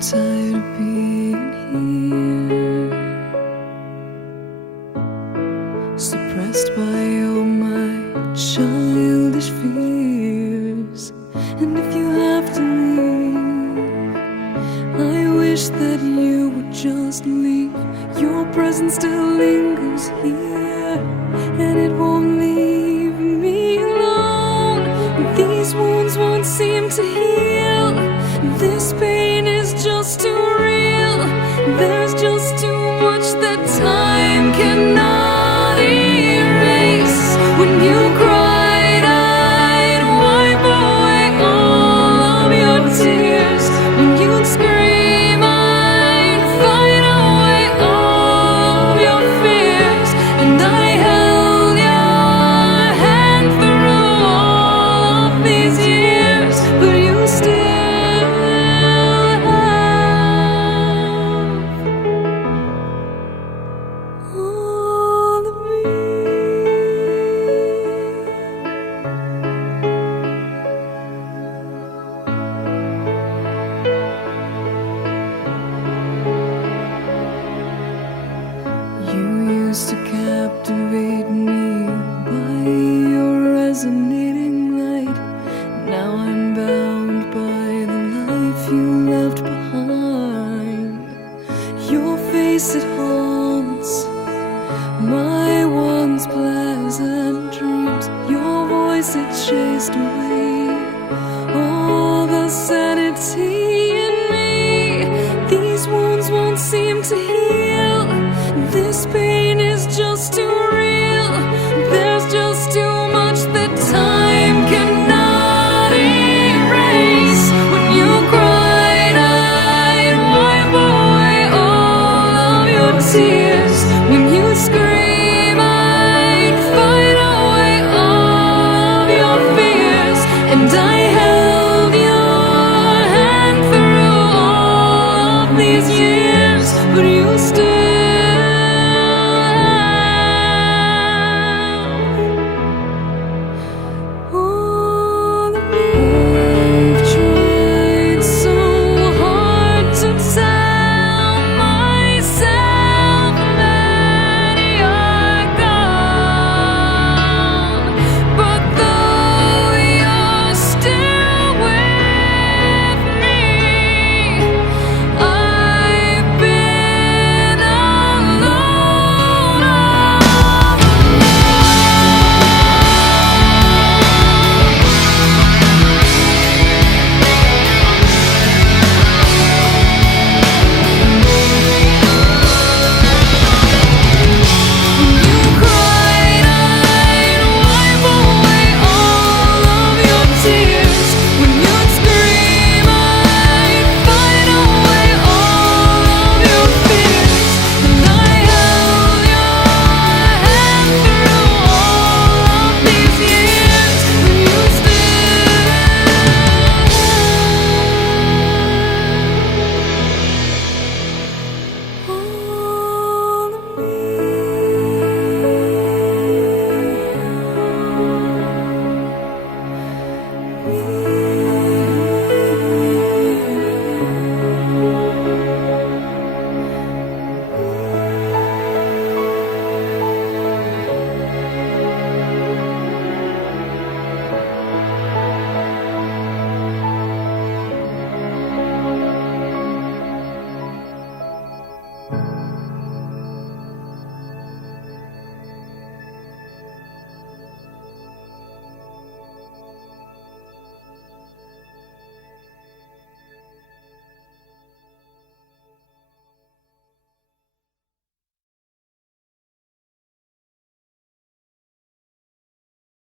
tired of being here, suppressed by all my childish fears. And if you have to leave, I wish that you would just leave. Your presence still lingers here, and it won't leave me alone. These wounds won't seem to heal. This pain is just too real. There's just too much that time cannot erase. When you cried, I'd wipe away all of your tears. When you'd scream, I'd fight away all of your fears. And I held your hand through all of these years, but you still all of me. You used to captivate me by your resonating light. Now I'm bound by the life you left behind. Your face, it haunts my once pleasant dreams. Your voice, it chased away all the sanity in me. These wounds won't seem to heal. This pain is just too real. There's just too much that time cannot erase. When you cried, I'd wipe away all of your tears. When you scream, I'd fight away all of your fears. And I held your hand through all of these years, but you still